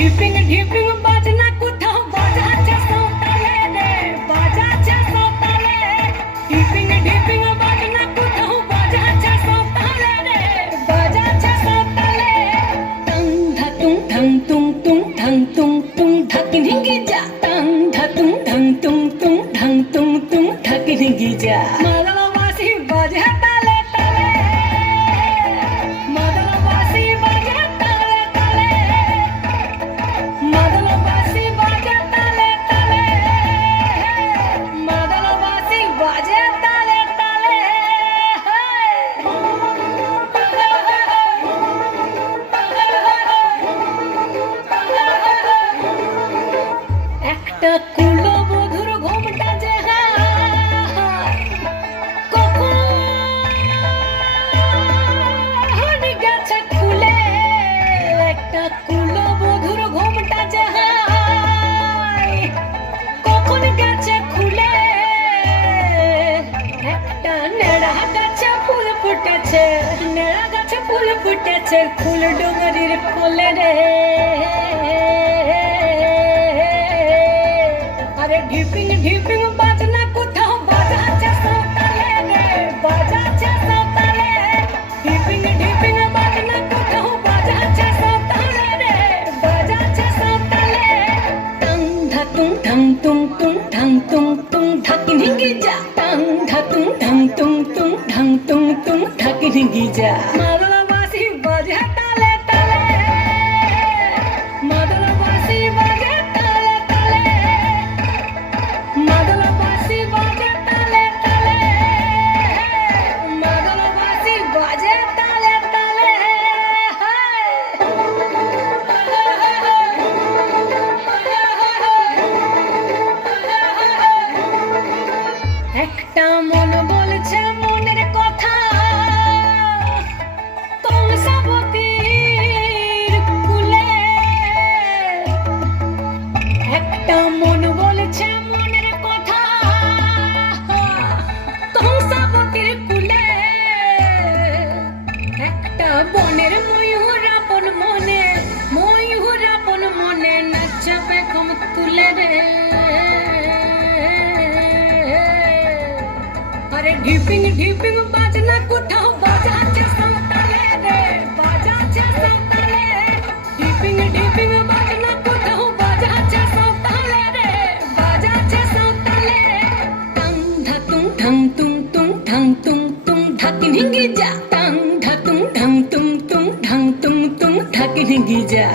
ঢিপিং ঢিপিং বাজনা কোথাও বাজাচ্ছে সৌতালে রে, বাজাচ্ছে সৌতালে। ঢিপিং ঢিপিং বাজনা কোথাও বাজাচ্ছে সৌতালে রে, বাজাচ্ছে সৌতালে। টং ধাতুং ঢং তুং তুং ঢং তুং তুং ঢাকি ঢিঙ্গি যা। টং ধাতুং ঢং তুং তুং ঢং তুং তুং ঢাকি ঢিঙ্গি যা। মাদল বাঁশি বাজে তালে তালে, মাদল বাঁশি বাজে তালে তালে, মাদল বাঁশি বাজে তালে তালে, মাদল বাঁশি বাজে তালে তালে। একটা কুলবধূর ঘোমটা যে কখন গেছে খুলে, একটা কুলবধূর ঘোমটা যে কখন গেছে খুলে। একটা নেড়া গাছে ফুল ফুটেছে, নেড়া গাছে ফুল ফুটেছে ফুল ডুঙরির কোলে রে। আরে ঢিপিং ঢিপিং বাজনা কোথাও বাজাচ্ছে সৌতালে রে, বাজাচ্ছে সৌতালে। ঢিপিং ঢিপিং বাজনা কোথাও বাজাচ্ছে সৌতালে রে, বাজাচ্ছে সৌতালে। টং ধাতুং ঢং তুং তুং ঢং তুং তুং ঢাকি ঢিঙ্গি যা। টং ধাতুং ঢং তুং তুং ঢং তুং তুং ঢাকি ঢিঙ্গি যা। মাদল বাঁশি বাজে তালে তালে, মাদল বাঁশি বাজে তালে তালে, মাদল বাঁশি বাজে তালে তালে, মাদল বাঁশি বাজে তালে তালে। একটা মন বলছে মনের কথা, কংসাবতীর কুলে। একটা মন বলছে মনের কথা, কংসাবতীর কুলে। একটা বনের ময়ূর আপন মনে, ময়ূর আপন মনে নাচবে ঘুম তুলে রে। আরে ঢিপিং ঢিপিং বাজনা কোথাও বাজাচ্ছে সৌতালে রে, বাজাচ্ছে সৌতালে। ঢিপিং ঢিপিং বাজনা কোথাও বাজাচ্ছে সৌতালে রে, বাজাচ্ছে সৌতালে। টং ধাতুং ঢং তুং তুং ঢং তুং তুং ঢাকি ঢিঙ্গি যা। টং ধাতুং ঢং তুং তুং ঢং তুং তুং ঢাকি ঢিঙ্গি যা।